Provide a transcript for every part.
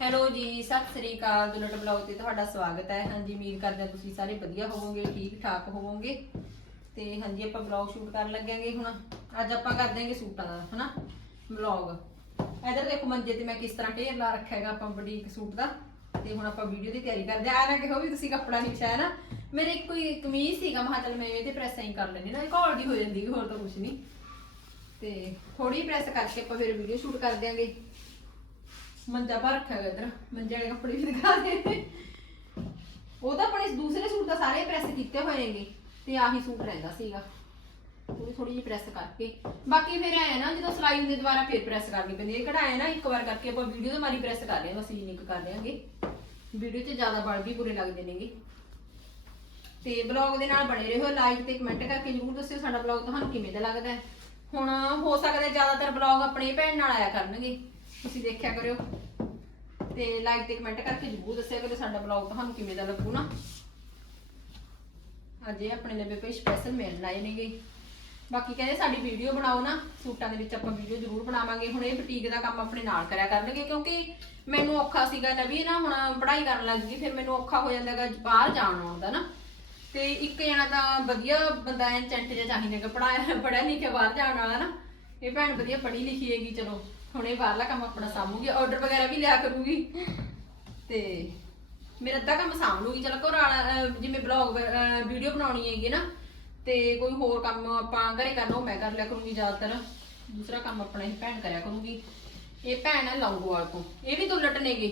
Hello ਜੀ, ਸਤਿ ਸ੍ਰੀ ਅਕਾਲ। Dulat blog ਤੇ ਤੁਹਾਡਾ ਸਵਾਗਤ ਹੈ। ਹਾਂਜੀ, ਉਮੀਦ ਕਰਦੇ ਹਾਂ ਤੁਸੀਂ ਸਾਰੇ ਵਧੀਆ ਹੋਵੋਗੇ ਠੀਕ ਠਾਕ ਹੋਵੋਗੇ। ਤੇ ਹਾਂਜੀ, ਆਪਾਂ ਬਲੌਗ ਸ਼ੂਟ ਕਰਨ ਲੱਗਾਂਗੇ ਹੁਣ। ਅੱਜ ਆਪਾਂ ਕਰ ਦਾਂਗੇ ਸੂਟਾਂ ਦਾ, ਹਨਾ, ਬਲੌਗ। ਇਧਰ ਦੇਖੋ ਮੰਜੇ ਤੇ ਮੈਂ ਕਿਸ ਤਰ੍ਹਾਂ ਢੇਰ ਲਾ ਰੱਖਿਆ ਹੈਗਾ ਆਪਾਂ ਬੁਟੀਕ ਸੂਟ ਦਾ। ਤੇ ਹੁਣ ਆਪਾਂ ਵੀਡੀਓ ਦੀ ਤਿਆਰੀ ਕਰਦੇ ਆ ਨਾ ਕਿਹੋ ਵੀ ਤੁਸੀਂ ਕੱਪੜਾ ਨਹੀਂ ਵਿਛਾਇਆ ਨਾ। ਮੇਰੇ ਇੱਕੋ ਹੀ ਕਮੀਜ਼ ਸੀਗਾ, ਮੈਂ ਕਿਹਾ ਮੈਂ ਇਹ ਤੇ ਪ੍ਰੈਸ ਹੀ ਕਰ ਲੈਣੀ ਨਾ ਇਹ ਘੋਲ ਦੀ ਹੋ ਜਾਂਦੀ ਹੋਰ ਤਾਂ ਕੁਝ ਨਹੀਂ ਤੇ ਥੋੜੀ ਪ੍ਰੈਸ ਕਰਕੇ ਆਪਾਂ ਫਿਰ ਵੀਡੀਓ ਸ਼ੂਟ ਕਰ ਦਿਆਂਗੇ। ਮੰਜਾ ਭਰ ਰੱਖਿਆ ਹੋਇਆ ਇਧਰ, ਮੰਜੇ ਵਾਲੇ ਕੱਪੜੇ ਵੀ ਦਿਖਾ ਦੇ। ਉਹ ਤਾਂ ਆਪਣੇ ਦੂਸਰੇ ਸੂਟ ਤਾਂ ਸਾਰੇ ਪ੍ਰੈਸ ਕੀਤੇ ਹੋਏ ਨੇਗੇ, ਤੇ ਆਹੀ ਸੂਟ ਰਹਿੰਦਾ ਸੀਗਾ। ਥੋੜੀ ਥੋੜੀ ਜਿਹੀ ਪ੍ਰੈਸ ਕਰਕੇ। ਬਾਕੀ ਫਿਰ ਐ ਨਾ, ਜਦੋਂ ਸਲਾਈ ਹੁੰਦੀ ਦੁਬਾਰਾ ਫਿਰ ਪ੍ਰੈਸ ਕਰਨੀ ਪੈਂਦੀ ਹੈ ਕਢਾਏ ਨਾ ਇੱਕ ਵਾਰ ਕਰਕੇ, ਆਪਾਂ ਵੀਡੀਓ ਦੇ ਮਾਰੀ ਪ੍ਰੈਸ ਕਰ ਲਿਆ, ਬਸ ਯੂਨਿਕ ਕਰ ਲਿਆਂਗੇ ਵੀਡੀਓ 'ਚ ਜ਼ਿਆਦਾ ਬਲ ਵੀ ਬੁਰੇ ਲੱਗਦੇ ਨੇਗੇ। ਤੇ ਬਲੌਗ ਦੇ ਨਾਲ ਬਣੇ ਰਹੋ ਲਾਈਕ ਤੇ ਕਮੈਂਟ ਕਰਕੇ ਜਰੂਰ ਦੱਸਿਓ ਸਾਡਾ ਬਲੌਗ ਤੁਹਾਨੂੰ ਕਿਵੇਂ ਦਾ ਲੱਗਦਾ ਹੁਣ ਹੋ ਸਕਦਾ ਜ਼ਿਆਦਾਤਰ ਬਲੌਗ ਆਪਣੇ ਭੈਣ ਨਾਲ ਆਇਆ ਕਰਨਗੇ। ਤੁਸੀਂ ਦੇਖਿਆ ਕਰਿਓ। ਤੇ ਲਾਈਕ ਤੇ ਕਮੈਂਟ ਕਰਕੇ ਜਰੂਰ ਦੱਸਿਆ ਕਰੋ ਸਾਡਾ ਬਲੌਗ ਤੁਹਾਨੂੰ ਕਿਵੇਂ ਦਾ ਲੱਗੂ ਨਾ। ਅੱਜ ਇਹ ਆਪਣੇ ਲਈ ਕੋਈ ਸਪੈਸ਼ਲ ਮਿਲਣ ਆਏ ਨੇਗੇ। ਬਾਕੀ ਕਹਿੰਦੇ ਸਾਡੀ ਵੀਡੀਓ ਬਣਾਓ ਨਾ, ਸੂਟਾਂ ਦੇ ਵਿੱਚ ਆਪਾਂ ਵੀਡੀਓ ਜ਼ਰੂਰ ਬਣਾਵਾਂਗੇ। ਹੁਣ ਇਹ ਬੁਟੀਕ ਦਾ ਕੰਮ ਆਪਣੇ ਨਾਲ ਕਰਿਆ ਕਰਨਗੇ ਕਿਉਂਕਿ ਮੈਨੂੰ ਔਖਾ ਸੀਗਾ ਨਵੀਂ ਨਾ ਹੁਣ ਪੜ੍ਹਾਈ ਕਰਨ ਲੱਗ ਗਈ, ਫਿਰ ਮੈਨੂੰ ਔਖਾ ਹੋ ਜਾਂਦਾਗਾ ਬਾਹਰ ਜਾਣ ਆਉਣ ਦਾ ਨਾ। ਤੇ ਇੱਕ ਜਣਾ ਤਾਂ ਵਧੀਆ ਬੰਦਾ ਐ ਚੈਂਟ ਜਿਹਾ ਚਾਹੀਦਾ ਕਿ ਪੜਾਇਆ ਪੜਿਆ ਲਿਖਿਆ ਬਾਹਰ ਜਾਣ ਵਾਲਾ ਨਾ। ਇਹ ਭੈਣ ਵਧੀਆ ਪੜ੍ਹੀ ਲਿਖੀ ਹੈਗੀ, ਚਲੋ। ਹੁਣ ਇਹ ਬਾਹਰਲਾ ਕੰਮ ਆਪਣਾ ਸਾਂਭੂਗੀ ਆਰਡਰ ਵਗੈਰਾ ਵੀ ਲਿਆ ਕਰੂਗੀ। ਤੇ ਮੇਰਾ ਅੱਧਾ ਕੰਮ ਸਾਂਭ ਲੂਗੀ ਚਲੋ ਘਰ ਵਾਲਾ ਜਿਵੇਂ ਬਲੌਗ ਵੀਡੀਓ ਬਣਾਉਣੀ ਹੈਗੀ ਨਾ, ਤੇ ਕੋਈ ਹੋਰ ਕੰਮ ਆਪਾਂ ਘਰੇ ਕਰਨਾ, ਉਹ ਮੈਂ ਕਰ ਲਿਆ ਕਰੂੰਗੀ ਜ਼ਿਆਦਾਤਰ। ਦੂਸਰਾ ਕੰਮ ਆਪਣਾ ਹੀ ਭੈਣ ਕਰਿਆ ਕਰੂਗੀ। ਇਹ ਭੈਣ ਹੈ ਲੌਂਗੋਵਾਲ ਤੋਂ। ਇਹ ਵੀ ਦੁਲਟ ਨੇਗੇ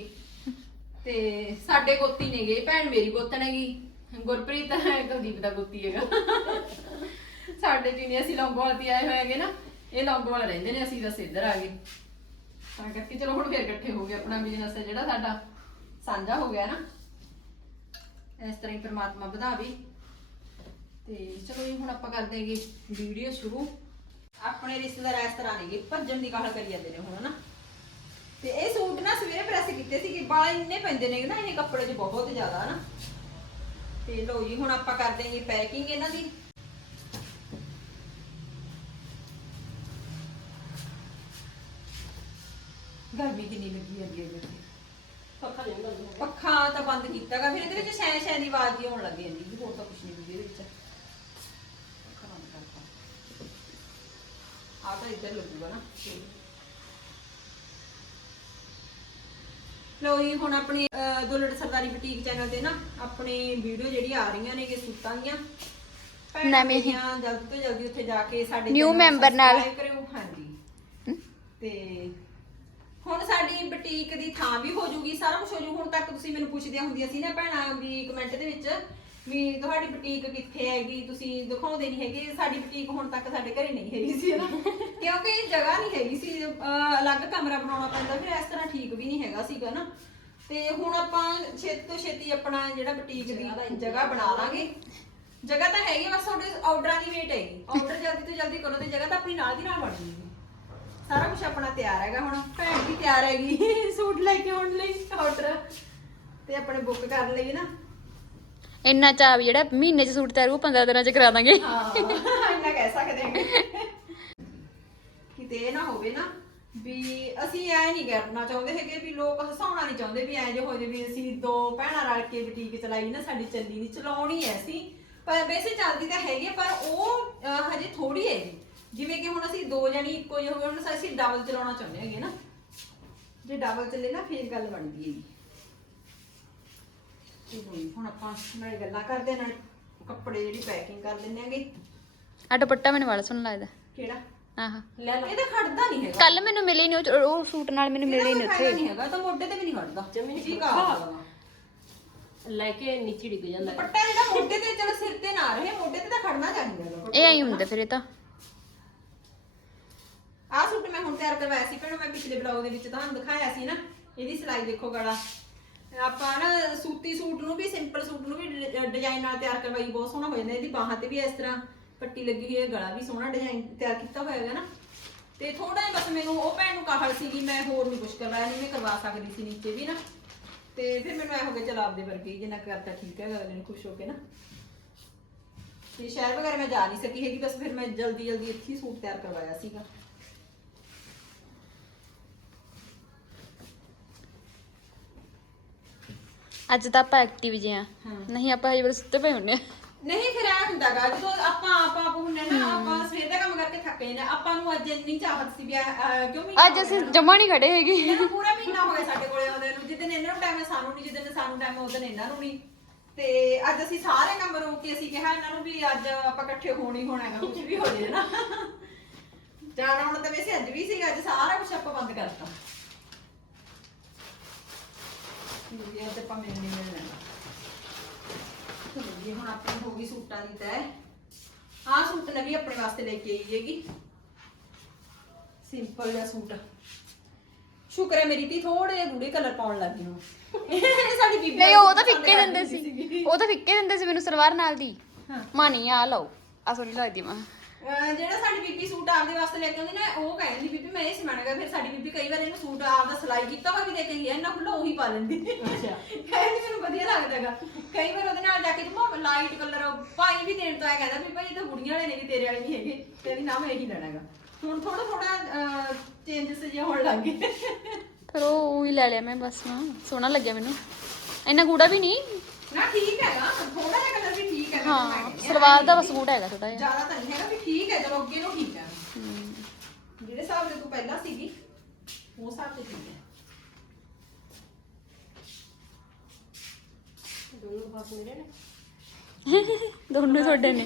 ਤੇ ਸਾਡੇ ਗੋਤੀ ਨੇਗੇ ਇਹ ਭੈਣ ਮੇਰੀ ਗੋਤਣ ਹੈਗੀ। ਗੁਰਪ੍ਰੀਤ ਕੁਲਦੀਪ ਦਾ ਗੋਤੀ ਹੈਗਾ। ਸਾਡੇ ਜੀ ਅਸੀਂ ਲੌਂਗੋਵਾਲ ਤੇ ਆਏ ਹੋਏ ਹੈਗੇ ਨਾ, ਇਹ ਲੌਂਗੋਵਾਲ ਰਹਿੰਦੇ ਨੇ, ਅਸੀਂ ਬਸ ਇੱਧਰ ਆ ਗਏ। ਤਾਂ ਕਰਕੇ ਚਲੋ ਹੁਣ ਫੇਰ ਇਕੱਠੇ ਹੋ ਗਏ ਆਪਣਾ ਬਿਜ਼ਨਸ ਹੈ ਜਿਹੜਾ ਸਾਡਾ ਸਾਂਝਾ ਹੋ ਗਿਆ ਨਾ। ਇਸ ਤਰ੍ਹਾਂ ਹੀ ਪ੍ਰਮਾਤਮਾ ਵਧਾਵੇ। ਤੇ ਚਲੋ ਜੀ, ਹੁਣ ਆਪਾਂ ਕਰ ਦੇਗੇ ਵੀਡੀਓ ਸ਼ੁਰੂ। ਆਪਣੇ ਰਿਸ਼ਤੇਦਾਰ ਇਸ ਤਰ੍ਹਾਂ ਨੇਗੇ, ਭੱਜਣ ਦੀ ਕਾਹਲ ਕਰੀ ਜਾਂਦੇ ਨੇ ਹੁਣ ਨਾ ਤੇ ਇਹ ਸੂਟ ਨਾ ਸਵੇਰੇ ਪ੍ਰੈਸ ਕੀਤੇ ਸੀ ਕਿ ਬਾਲ ਇੰਨੇ ਪੈਂਦੇ ਨੇ ਨਾ ਇਹ ਕੱਪੜੇ 'ਚ ਬਹੁਤ ਜ਼ਿਆਦਾ ਨਾ ਤੇ ਲੋ ਜੀ, ਹੁਣ ਆਪਾਂ ਕਰ ਦੇਗੇ ਪੈਕਿੰਗ ਇਹਨਾਂ ਦੀ। ਲੱਗੀ ਹੈ ਜੀ ਪੱਖਾ ਨਹੀਂ ਬੰਦ ਹੋ ਪੱਖਾ ਤਾਂ ਬੰਦ ਕੀਤਾਗਾ ਫਿਰ ਇਹਦੇ ਵਿੱਚ ਸ਼ੈ ਸ਼ੈ ਦੀ ਆਵਾਜ਼ ਹੀ ਆਉਣ ਲੱਗ ਜਾਂਦੀ ਸੀ ਹੋਰ ਤਾਂ ਕੁਝ ਨਹੀਂ ਹੁੰਦੀ ਇਹਦੇ ਵਿੱਚ। ਪੱਖਾ ਬੰਦ ਕਰਤਾ ਆ ਤਾਂ ਇੱਧਰ ਲੱਗੂਗਾ ਨਾ। ਲੋ ਜੀ ਹੁਣ ਆਪਣੀ ਦੁਲਟ ਸਰਦਾਰੀ ਬੁਟੀਕ ਚੈਨਲ ਤੇ ਨਾ ਆਪਣੀ ਵੀਡੀਓ ਜਿਹੜੀ ਆ ਰਹੀਆਂ ਨੇ ਕਿ ਸੂਟਾਂ ਦੀਆਂ। ਨਵੀਂ ਹੀ। ਜਲਦੀ ਤੋਂ ਜਲਦੀ ਉੱਥੇ ਜਾ ਕੇ ਸਾਡੇ New channel ਨੂੰ member ਨਾਲ। ਕਰਿਓ। ਹਾਂਜੀ। ਤੇ ਹੁਣ ਸਾਡੀ ਬੁਟੀਕ ਦੀ ਥਾਂ ਵੀ ਹੋ ਜੂਗੀ ਸਾਰਾ ਕੁਝ ਹੋ ਜੂ। ਹੁਣ ਤੱਕ ਤੁਸੀਂ ਮੈਨੂੰ ਪੁੱਛਦੀਆਂ ਹੁੰਦੀਆਂ ਸੀ ਨਾ ਭੈਣਾਂ ਵੀ ਕਮੈਂਟ ਦੇ ਵਿੱਚ ਵੀ ਤੁਹਾਡੀ ਬੁਟੀਕ ਕਿੱਥੇ ਹੈਗੀ? ਤੁਸੀਂ ਦਿਖਾਉਂਦੇ ਨਹੀਂ ਹੈਗੇ। ਸਾਡੀ ਬੁਟੀਕ ਹੁਣ ਤੱਕ ਸਾਡੇ ਘਰੇ ਨਹੀਂ ਹੈਗੀ ਸੀ ਨਾ? ਕਿਉਂਕਿ ਜਗ੍ਹਾ ਨਹੀਂ ਹੈਗੀ ਸੀ। ਅਹ ਅਲੱਗ ਕਮਰਾ ਬਣਾਉਣਾ ਪੈਂਦਾ ਫਿਰ ਇਸ ਤਰ੍ਹਾਂ ਠੀਕ ਵੀ ਨਹੀਂ ਹੈਗਾ ਸੀਗਾ ਨਾ। ਤੇ ਹੁਣ ਆਪਾਂ ਛੇਤੀ ਤੋਂ ਛੇਤੀ ਆਪਣਾ ਜਿਹੜਾ ਬੁਟੀਕ ਦੀ ਜਗ੍ਹਾ ਬਣਾ ਲਾਂਗੇ। ਜਗ੍ਹਾ ਤਾਂ ਹੈਗੀ ਬਸ ਤੁਹਾਡੇ ਆਰਡਰਾਂ ਦੀ ਵੇਟ ਹੈਗੀ। ਆਰਡਰ ਜਲਦੀ ਤੋਂ ਜਲਦੀ ਕਰੋ ਤੇ ਜਗ੍ਹਾ ਤਾਂ ਆਪਣੀ ਨਾਲ ਦੀ ਨਾਲ ਬਣ ਜੂਗੀ। ਸਾਰਾ ਕੁਝ ਆਪਣਾ ਤਿਆਰ ਹੈਗਾ ਹੁਣ। ਭੈਣ ਵੀ ਤਿਆਰ ਹੈਗੀ। ਸੂਟ ਲੈ ਕੇ ਆਉਣ ਲਈ ਆਰਡਰ ਤੇ ਆਪਣੇ ਬੁੱਕ ਕਰ ਲਈ ਨਾ। ਇੰਨਾ ਚਾਹ ਵੀ ਜਿਹੜਾ ਮਹੀਨੇ ਚ ਸੂਟ ਤਿਆਰ ਉਹ 15 ਦਿਨਾਂ ਚ ਕਰਾ ਦਾਂਗੇ। ਹਾਂ ਇੰਨਾ ਕਹਿ ਸਕਦੇ ਹਾਂ। ਕਿਤੇ ਇਹ ਨਾ ਹੋਵੇ ਨਾ ਵੀ ਅਸੀਂ ਐ ਨਹੀਂ ਕਰਨਾ ਚਾਹੁੰਦੇ ਹੈਗੇ ਵੀ ਲੋਕ ਹਸਾਉਣਾ ਨਹੀਂ ਚਾਹੁੰਦੇ ਵੀ ਐ ਜੇ ਹੋ ਜੇ ਵੀ ਅਸੀਂ ਦੋ ਭੈਣਾਂ ਰਲ ਕੇ ਬੁਟੀਕ ਚਲਾਈ ਨਾ ਸਾਡੀ ਚੱਲੀ ਨਹੀਂ ਚਲਾਉਣੀ ਐ ਅਸੀਂ। ਪਰ ਵੈਸੇ ਚੱਲਦੀ ਤਾਂ ਹੈਗੀ ਆ, ਪਰ ਉਹ ਅਹ, ਹਜੇ ਥੋੜੀ ਹੈ ਜਿਵੇਂ ਕਿ ਹੁਣ ਅਸੀਂ ਦੋ ਜਣੀ ਇੱਕੋ ਜਿਹੇ ਹੋਵੇ ਹੁਣ ਅਸੀਂ ਡਬਲ ਚਲਾਉਣਾ ਚਾਹੁੰਦੇ ਹੈਗੇ ਨਾ। ਜੇ ਡਬਲ ਚੱਲੇ ਨਾ ਫੇਰ ਗੱਲ ਬਣਦੀ ਹੈਗੀ। ਤੇ ਹੁਣ- ਹੁਣ ਆਪਾਂ ਨਾਲੇ ਗੱਲਾਂ ਕਰਦੇ ਨਾਲ ਕੱਪੜੇ ਜਿਹੜੀ ਪੈਕਿੰਗ ਕਰ ਦਿੰਦੇ ਆਂਗੇ ਆ ਦੁਪੱਟਾ ਮੈਨੂੰ ਬੜਾ ਸੋਹਣਾ ਲੱਗਦਾ। ਕਿਹੜਾ? ਆਹ। ਲੈ ਲਓ। ਇਹ ਤਾਂ ਖੜਦਾ ਨਹੀਂ ਹੈਗਾ। ਕੱਲ ਮੈਨੂੰ ਮਿਲੇ ਨਹੀਂ ਉਹ- ਉਹ ਸੂਟ ਨਾਲ ਮੈਨੂੰ ਮਿਲੇ ਨਹੀਂ ਉੱਥੇ। ਨਹੀਂ ਹੈਗਾ ਤਾਂ ਮੋਢੇ ਤੇ ਵੀ ਨਹੀਂ ਖੜਦਾ। ਜਮੀ ਨਹੀਂ ਕੀ ਖੜਦਾ। ਲੈ ਕੇ ਨੀਚੇ ਡਿੱਗ ਜਾਂਦਾ। ਹੈ। ਦੁਪੱਟਾ ਜਿਹੜਾ ਮੋਢੇ ਤੇ ਚਲੋ ਸਿਰ ਤੇ ਨਾ ਰਹੇ ਮੋਢੇ ਤੇ ਤਾਂ ਖੜਨਾ ਚਾਹੀਦਾ ਹੈਗਾ। ਇਹ ਆਈ ਹੁੰਦਾ ਫਿਰ ਇਹ ਤਾਂ। ਆਹ ਸੂਟ ਮੈਂ ਹੁਣ ਤਿਆਰ ਕਰਵਾਇਆ ਸੀ, ਭੈਣੋ ਮੈਂ ਪਿਛਲੇ ਬਲੌਗ ਦੇ ਵਿੱਚ ਤੁਹਾਨੂੰ ਦਿਖਾਇਆ ਸੀ ਨਾ, ਇਹਦੀ ਸਿਲਾਈ ਦੇਖੋ ਗਲਾ। ਆਪਾਂ ਨਾ ਸੂਤੀ ਸੂਟ ਨੂੰ ਵੀ ਸਿੰਪਲ ਸੂਟ ਨੂੰ ਵੀ ਡਿਜ਼ਾਈਨ ਨਾਲ ਤਿਆਰ ਕਰਵਾਈ, ਬਹੁਤ ਸੋਹਣਾ ਹੋ ਜਾਂਦਾ, ਇਹਦੀ ਬਾਹਾਂ ਤੇ ਵੀ ਇਸ ਤਰ੍ਹਾਂ ਪੱਟੀ ਲੱਗੀ ਹੋਈ ਹੈ, ਗਲਾ ਵੀ ਸੋਹਣਾ ਡਿਜ਼ਾਈਨ ਤਿਆਰ ਕੀਤਾ ਹੋਇਆ ਹੈਗਾ ਨਾ। ਤੇ ਥੋੜਾ ਜਿਹਾ ਬਸ ਮੈਨੂੰ ਉਹ ਭੈਣ ਨੂੰ ਕਾਹਲ ਸੀਗੀ, ਮੈਂ ਹੋਰ ਨਹੀਂ ਕੁਝ ਕਰਵਾਇਆ, ਨਹੀਂ ਮੈਂ ਕਰਵਾ ਸਕਦੀ ਸੀ ਨੀਚੇ ਵੀ ਨਾ। ਤੇ ਫਿਰ ਮੈਨੂੰ ਐ ਹੋ ਗਿਆ ਚਲ ਆਪਦੇ ਵਰਗੀ ਜਿੰਨਾ ਕਰਤਾ ਠੀਕ ਹੈ, ਅਗਲੇ ਨੂੰ ਖੁਸ਼ ਹੋ ਕੇ ਨਾ। ਤੇ ਸ਼ਹਿਰ ਵਗੈਰਾ ਮੈਂ ਜਾ ਨਹੀਂ ਸਕੀ ਹੈਗੀ, ਬਸ ਫਿਰ ਮੈਂ ਜਲਦੀ ਜਲਦੀ ਇੱਥੇ ਸੂਟ ਤਿਆਰ ਕਰਵਾਇਆ ਸੀਗਾ। ਅੱਜ ਤਾਂ ਆਪਾਂ ਐਕਟਿਵ ਜੇ ਆ। ਨਹੀਂ ਆਪਾਂ ਹਜੇ ਬਸ ਸੁੱਤੇ ਪਏ ਹੁੰਨੇ ਆ। ਨਹੀਂ ਫਿਰ ਐ ਹੁੰਦਾਗਾ ਜਦੋਂ ਆਪਾਂ ਆਪਾਂ ਆਪ ਹੁੰਨੇ ਨਾ ਆਪਾਂ ਸਵੇਰ ਦਾ ਕੰਮ ਕਰਕੇ ਥੱਕ ਹਾਂ। ਆਪਾਂ ਨੂੰ ਅੱਜ ਇੰਨੀ ਚਾਹਤ ਸੀ ਵੀ ਅਹ, ਕਿਉਂ ਮਹੀਨਾ ਅੱਜ ਅਸੀਂ ਨਾ। ਜਮਾ ਨਹੀਂ ਖੜੇ ਹੈਗੇ। ਇਹਨਾਂ ਨੂੰ ਪੂਰਾ ਮਹੀਨਾ ਹੋ ਗਿਆ ਸਾਡੇ ਕੋਲੇ ਆਉਂਦੇ ਨੂੰ। ਜਿੱਦਨ ਇਹਨਾਂ ਨੂੰ ਟਾਈਮ ਹੈ ਸਾਨੂੰ ਨਹੀਂ ਜਿੱਦਨ ਸਾਨੂੰ ਟਾਈਮ ਹੈ ਉਦੋਂ ਇਹਨਾਂ ਨੂੰ ਨਹੀਂ ਤੇ ਅੱਜ ਅਸੀਂ ਸਾਰੇ ਕੰਮ ਰੋਕ ਕੇ ਅਸੀਂ ਕਿਹਾ ਇਹਨਾਂ ਨੂੰ ਵੀ ਅੱਜ ਆਪਾਂ ਇਕੱਠੇ ਹੋਣ ਹੀ ਹੋਣਾ ਹੈਗਾ ਕੁਝ ਵੀ ਹੋ ਜੇ ਨਾ। ਜਾਣਾ ਹੁਣ ਤਾਂ ਵੈਸੇ ਅੱਜ ਵੀ ਸੀਗਾ ਅੱਜ ਸਾਰਾ ਕੁਝ ਆਪਾਂ ਬੰਦ ਕਰਤਾ। ਇਹ ਅੱਜ ਆਪਾਂ ਮਿਲਣੀ ਮਿਲਣਾ ਚਲੋ ਜੀ ਹੁਣ ਆਪਣੀ ਹੋ ਗਈ ਸੂਟਾਂ ਦੀ ਤੈ ਆਹ ਸੂਟ ਨਵੀਂ ਆਪਣੇ ਵਾਸਤੇ ਲੈ ਕੇ ਆਈ ਹੈਗੀ। ਸਿੰਪਲ ਜਿਹਾ ਸੂਟ। ਸ਼ੁਕਰ ਹੈ ਮੇਰੀ ਤੀ ਥੋੜੇ ਗੂੜੇ ਕਲਰ ਪਾਉਣ ਲੱਗ ਗਈ ਹੁਣ। ਇਹ ਸਾਡੀ ਬੀਬੀ ਨਹੀਂ ਉਹ ਤਾਂ ਪਸੰਦ ਫਿੱਕੇ ਦਿੰਦੇ ਕਰਦੀ ਸੀ। ਉਹ ਤਾਂ ਫਿੱਕੇ ਦਿੰਦੇ ਸੀ ਮੈਨੂੰ ਸਲਵਾਰ ਨਾਲ ਦੀ। ਹਾਂ। ਮਾਂ ਨਹੀਂ ਆ ਲਓ। ਆ ਸੋਹਣੀ ਲੱਗਦੀ ਮਾਂ। ਅਹ ਜਿਹੜਾ ਸਾਡੀ ਬੀਬੀ ਸੂਟ ਆਪਦੇ ਵਾਸਤੇ ਲੈ ਕੇ ਆਉਂਦੀ ਨਾ ਉਹ ਕਹਿੰਦੀ ਬੀਬੀ ਮੈਂ ਇਹ ਸਿਮਾਣਾਗਾ ਫਿਰ ਸਾਡੀ ਬੀਬੀ ਕਈ ਵਾਰ ਇਹਨੂੰ ਸੂਟ ਆਪਦਾ ਸਿਲਾਈ ਕੀਤਾ ਹੋਇਆ ਵੀ ਦੇ ਕੇ ਗਈ ਹੈ ਇਹਨਾਂ ਖੁੱਲਾ ਉਹੀ ਪਾ ਲੈਂਦੀ। ਅੱਛਾ। ਕਹਿੰਦੀ ਮੈਨੂੰ ਵਧੀਆ ਲੱਗਦਾਗਾ ਕਈ ਵਾਰ ਉਹਦੇ ਨਾਲ ਜਾ ਕੇ ਤੁਮਾ ਲਾਈਟ ਕਲਰ ਭਾਈ ਵੀ ਦੇਣ ਤੋਂ ਆਇਆ ਕਹਿੰਦਾ ਵੀ ਭਾਈ ਇਹ ਤਾਂ ਬੁੜੀਆਂ ਵਾਲੇ ਨੇ ਵੀ ਤੇਰੇ ਵਾਲੇ ਨਹੀਂ ਹੈਗੇ। ਕਹਿੰਦੀ ਨਾ ਮੈਂ ਇਹੀ ਲੈਣਾਗਾ ਹੁਣ ਥੋੜਾ ਥੋੜਾ ਚੇਂਜਸ ਜਿਹੇ ਹੋਣ ਲੱਗ ਗਏ। ਫਿਰ ਉਹ ਉਹੀ ਲੈ ਲਿਆ ਮੈਂ ਬਸ ਨਾ ਸੋਹਣਾ ਲੱਗਿਆ ਮੈਨੂੰ। ਇੰਨਾ ਗੂੜਾ ਵੀ ਨਹੀਂ? ਨਾ ਠੀਕ ਹੈਗਾ ਥੋੜਾ ਜਿਹਾ ਕਲਰ ਵੀ ਹਾਂ। ਸਲਵਾਰ ਦਾ ਬਸ ਗੂੜਾ ਹੈਗਾ ਥੋੜਾ ਜਿਹਾ। ਜ਼ਿਆਦਾ ਤਾਂ ਨਹੀਂ ਹੈਗਾ ਵੀ ਠੀਕ ਹੈ ਚਲੋ ਅੱਗੇ ਨੂੰ ਠੀਕ ਹੈ। ਜਿਹੜੇ ਹਿਸਾਬ ਦੇ ਤੂੰ ਪਹਿਲਾਂ ਸੀਗੀ ਉਹ ਹਿਸਾਬ ਤੇ ਠੀਕ ਹੈ। ਦੋਨੋਂ ਪਾਸ ਮੇਰੇ ਨੇ। ਦੋਨੋਂ ਤੁਹਾਡੇ ਨੇ।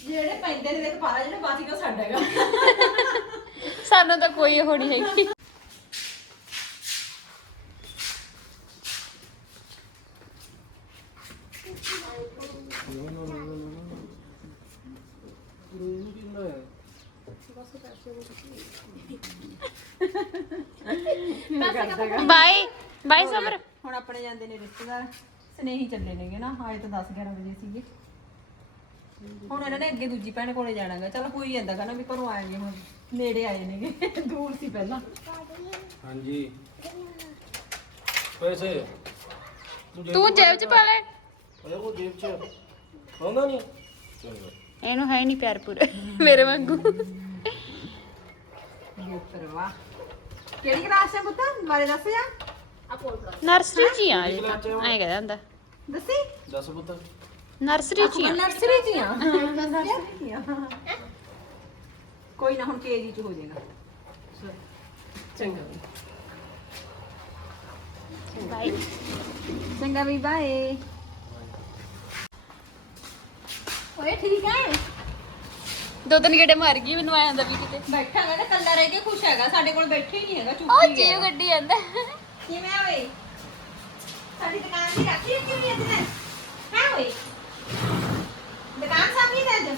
ਜਿਹੜੇ ਪੈਂਦੇ ਨੇ ਦੇਖ ਪਾਰਾ ਜਿਹੜਾ ਬਾਕੀ ਉਹ ਸਾਡਾ ਹੈਗਾ। ਸਾਨੂੰ ਤਾਂ ਕੋਈ ਉਹ ਨਹੀਂ ਹੈਗੀ। ਬਾਏ ਸਮਰ ਹੁਣ ਆਪਣੇ ਜਾਂਦੇ ਨੇ ਰਿਸ਼ਤੇਦਾਰ ਸਨੇਹੀ ਚੱਲੇ ਨੇਗੇ ਨਾ ਆਏ ਤਾਂ 10 11 ਵਜੇ ਸੀਗੇ। ਹੁਣ ਇਹਨਾਂ ਨੇ ਅੱਗੇ ਦੂਜੀ ਭੈਣ ਕੋਲੇ ਜਾਣਾਗਾ। ਚਲ ਕੋਈ ਜਾਂਦਾ ਕਹਿੰਦਾ ਵੀ ਘਰੋਂ ਆਏਗੇ ਹੁਣ ਨੇੜੇ ਆਏ ਨੇਗੇ ਦੂਰ ਸੀ ਪਹਿਲਾਂ। ਹਾਂਜੀ। ਪੈਸੇ। ਤੂੰ ਜੇਬ ਚ ਪਾ ਲੈ। ਅਰੇ ਉਹ ਜੇਬ ਚ ਆਉਂਦਾ ਨਹੀਂ। ਚੰਗਾ। ਇਹਨੂੰ ਹੈ ਨਹੀਂ ਪਿਆਰ ਪੂਰਾ ਮੇਰੇ ਵਾਂਗੂ। ਕਿਹੜੀ ਕਲਾਸ ਹੈ ਪੁੱਤ? ਬਾਰੇ ਦੱਸ ਜਾ। ਕੋਲ ਨਰਸਰੀ ਚ ਹੀ ਆ ਇਹ ਤਾਂ। ਐਂ ਕਹਿੰਦਾ ਹੁੰਦਾ ਦੱਸੀ? ਦੱਸ ਪੁੱਤ। ਨਰਸਰੀ ਚ ਹੀ ਆ। ਨਰਸਰੀ ਚ ਹੀ ਆ। ਨਰਸਰੀ ਚ ਹੀ ਆ। ਕੋਈ ਨਾ ਹੁਣ ਕੇਜੀ ਚ ਹੋ ਜਾਏਗਾ। ਚੰਗਾ ਬਾਈ ਚੰਗਾ ਵੀ ਬਾਏ ਓਏ ਠੀਕ ਹੈ ਦੋ ਤਿੰਨ ਗੇੜੇ ਮਾਰ ਗਈ ਮੈਨੂੰ ਆਇਆ ਹੁੰਦਾ ਵੀ ਕਿਤੇ। ਬੈਠਾ ਹੈਗਾ ਤੇ ਕੱਲਾ ਰਹਿ ਕੇ ਖੁਸ਼ ਹੈਗਾ ਸਾਡੇ ਕੋਲ ਬੈਠੇ ਹੀ ਨਹੀਂ ਹੈਗਾ ਚੁੱਪ ਉਹ ਹੀ ਜੀਵ ਗਿਆ ਗੱਡੀ ਜਾਂਦਾ। ਕਿਵੇਂ ਆ ਓਏ? ਸਾਡੀ ਦੁਕਾਨ ਦੀ ਰੱਖੀ ਕਿਉਂ ਨਹੀਂ ਇੱਥੇ ਹਾਂ ਓਏ? ਦੁਕਾਨ ਸਾਫ਼ ਨਹੀਂ ਤੇ ਅੱਜ